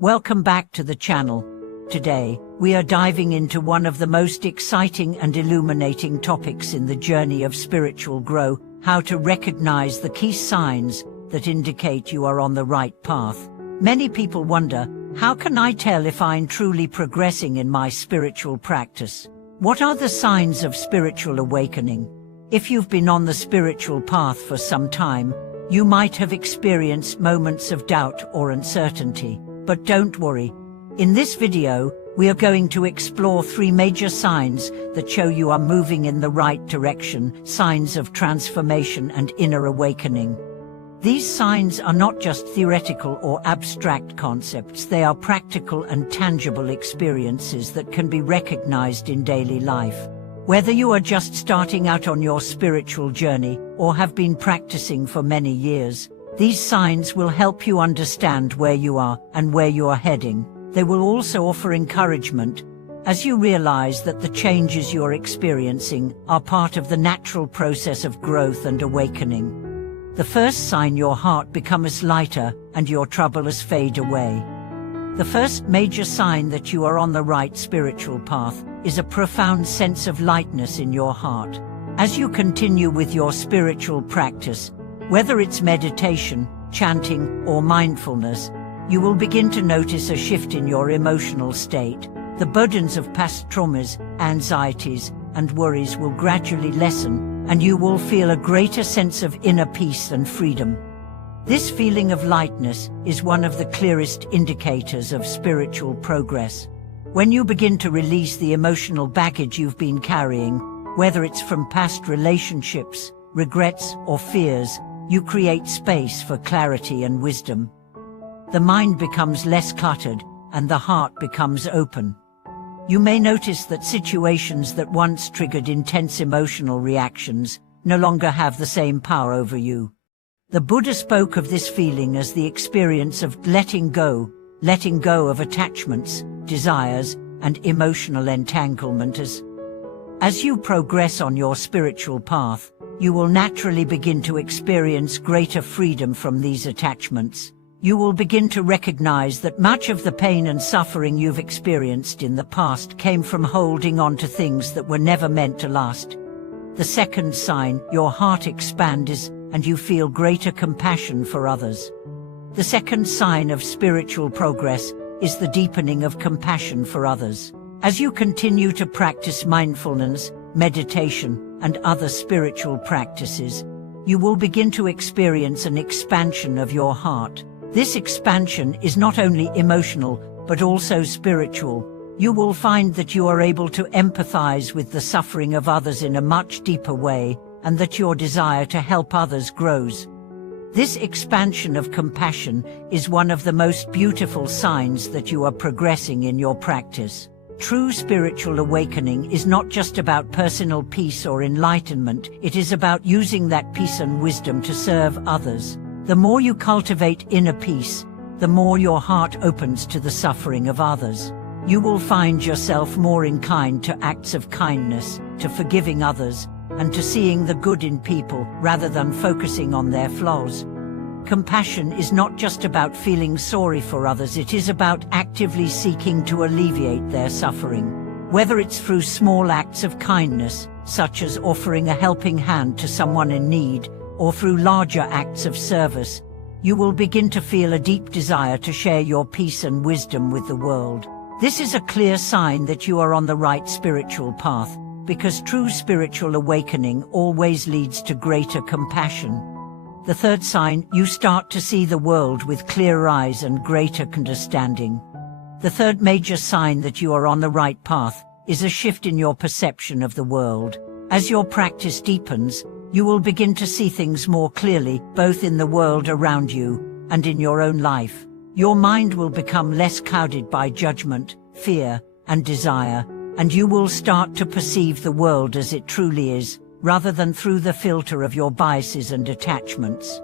Welcome back to the channel. Today, we are diving into one of the most exciting and illuminating topics in the journey of spiritual growth: how to recognize the key signs that indicate you are on the right path. Many people wonder, how can I tell if I'm truly progressing in my spiritual practice? What are the signs of spiritual awakening? If you've been on the spiritual path for some time, you might have experienced moments of doubt or uncertainty. But don't worry. In this video, we are going to explore 3 major signs that show you are moving in the right direction, signs of transformation and inner awakening. These signs are not just theoretical or abstract concepts, they are practical and tangible experiences that can be recognized in daily life. Whether you are just starting out on your spiritual journey or have been practicing for many years, these signs will help you understand where you are and where you are heading. They will also offer encouragement as you realize that the changes you're experiencing are part of the natural process of growth and awakening. The first sign: your heart becomes lighter and your troubles fade away. The first major sign that you are on the right spiritual path is a profound sense of lightness in your heart. As you continue with your spiritual practice, whether it's meditation, chanting, or mindfulness, you will begin to notice a shift in your emotional state. The burdens of past traumas, anxieties, and worries will gradually lessen, and you will feel a greater sense of inner peace and freedom. This feeling of lightness is one of the clearest indicators of spiritual progress. When you begin to release the emotional baggage you've been carrying, whether it's from past relationships, regrets, or fears, you create space for clarity and wisdom. The mind becomes less cluttered, and the heart becomes open. You may notice that situations that once triggered intense emotional reactions no longer have the same power over you. The Buddha spoke of this feeling as the experience of letting go of attachments, desires, and emotional entanglement. As you progress on your spiritual path, you will naturally begin to experience greater freedom from these attachments. You will begin to recognize that much of the pain and suffering you've experienced in the past came from holding on to things that were never meant to last. The second sign: your heart expands and you feel greater compassion for others. The second sign of spiritual progress is the deepening of compassion for others. As you continue to practice mindfulness, meditation, and other spiritual practices, you will begin to experience an expansion of your heart. This expansion is not only emotional, but also spiritual. You will find that you are able to empathize with the suffering of others in a much deeper way, and that your desire to help others grows. This expansion of compassion is one of the most beautiful signs that you are progressing in your practice. True spiritual awakening is not just about personal peace or enlightenment, it is about using that peace and wisdom to serve others. The more you cultivate inner peace, the more your heart opens to the suffering of others. You will find yourself more inclined to acts of kindness, to forgiving others, and to seeing the good in people rather than focusing on their flaws. Compassion is not just about feeling sorry for others, it is about actively seeking to alleviate their suffering. Whether it's through small acts of kindness, such as offering a helping hand to someone in need, or through larger acts of service, you will begin to feel a deep desire to share your peace and wisdom with the world. This is a clear sign that you are on the right spiritual path, because true spiritual awakening always leads to greater compassion. The third sign: you start to see the world with clearer eyes and greater understanding. The third major sign that you are on the right path is a shift in your perception of the world. As your practice deepens, you will begin to see things more clearly, both in the world around you and in your own life. Your mind will become less clouded by judgment, fear, and desire, and you will start to perceive the world as it truly is, rather than through the filter of your biases and attachments.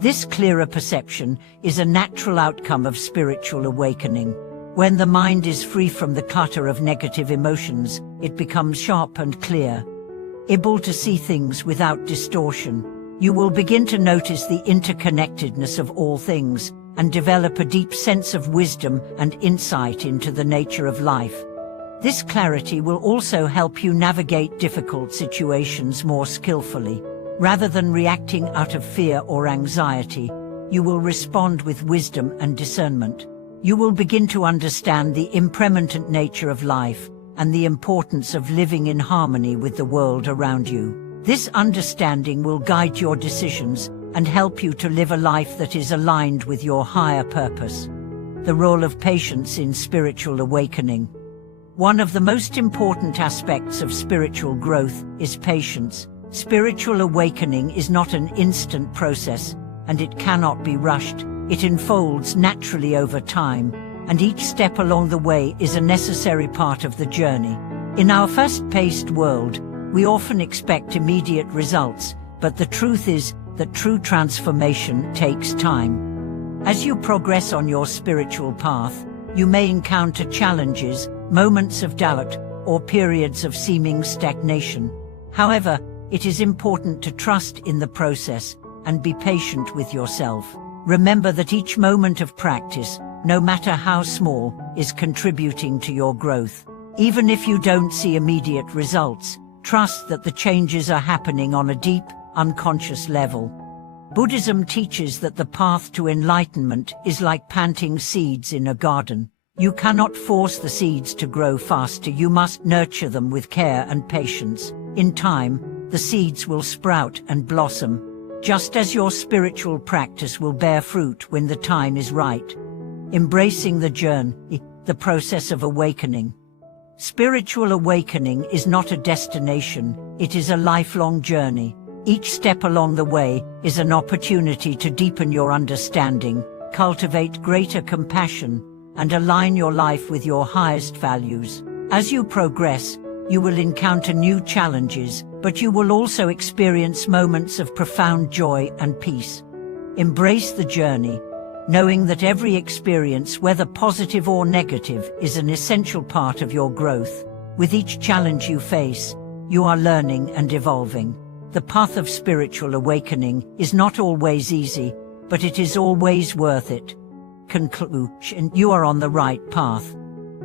This clearer perception is a natural outcome of spiritual awakening. When the mind is free from the clutter of negative emotions, it becomes sharp and clear, able to see things without distortion. You will begin to notice the interconnectedness of all things, and develop a deep sense of wisdom and insight into the nature of life. This clarity will also help you navigate difficult situations more skillfully. Rather than reacting out of fear or anxiety, you will respond with wisdom and discernment. You will begin to understand the impermanent nature of life and the importance of living in harmony with the world around you. This understanding will guide your decisions and help you to live a life that is aligned with your higher purpose. The role of patience in spiritual awakening. One of the most important aspects of spiritual growth is patience. Spiritual awakening is not an instant process, and it cannot be rushed. It unfolds naturally over time, and each step along the way is a necessary part of the journey. In our fast-paced world, we often expect immediate results, but the truth is that true transformation takes time. As you progress on your spiritual path, you may encounter challenges, moments of doubt, or periods of seeming stagnation. However, it is important to trust in the process and be patient with yourself. Remember that each moment of practice, no matter how small, is contributing to your growth. Even if you don't see immediate results, trust that the changes are happening on a deep, unconscious level. Buddhism teaches that the path to enlightenment is like planting seeds in a garden. You cannot force the seeds to grow faster. You must nurture them with care and patience. In time, the seeds will sprout and blossom, just as your spiritual practice will bear fruit when the time is right. Embracing the journey, the process of awakening. Spiritual awakening is not a destination, it is a lifelong journey. Each step along the way is an opportunity to deepen your understanding, cultivate greater compassion, and align your life with your highest values. As you progress, you will encounter new challenges, but you will also experience moments of profound joy and peace. Embrace the journey, knowing that every experience, whether positive or negative, is an essential part of your growth. With each challenge you face, you are learning and evolving. The path of spiritual awakening is not always easy, but it is always worth it. Conclusion: you are on the right path.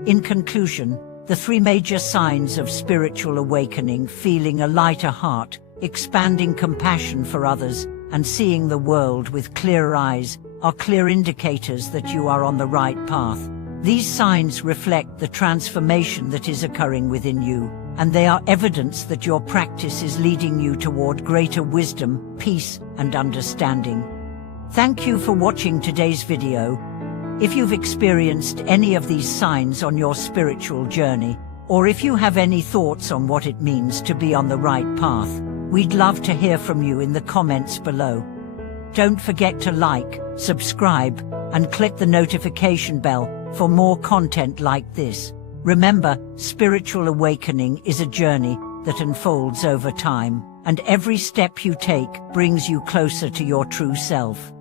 In conclusion, the three major signs of spiritual awakening: feeling a lighter heart, expanding compassion for others, and seeing the world with clearer eyes, are clear indicators that you are on the right path. These signs reflect the transformation that is occurring within you, and they are evidence that your practice is leading you toward greater wisdom, peace, and understanding. Thank you for watching today's video. If you've experienced any of these signs on your spiritual journey, or if you have any thoughts on what it means to be on the right path, we'd love to hear from you in the comments below. Don't forget to like, subscribe, and click the notification bell for more content like this. Remember, spiritual awakening is a journey that unfolds over time, and every step you take brings you closer to your true self.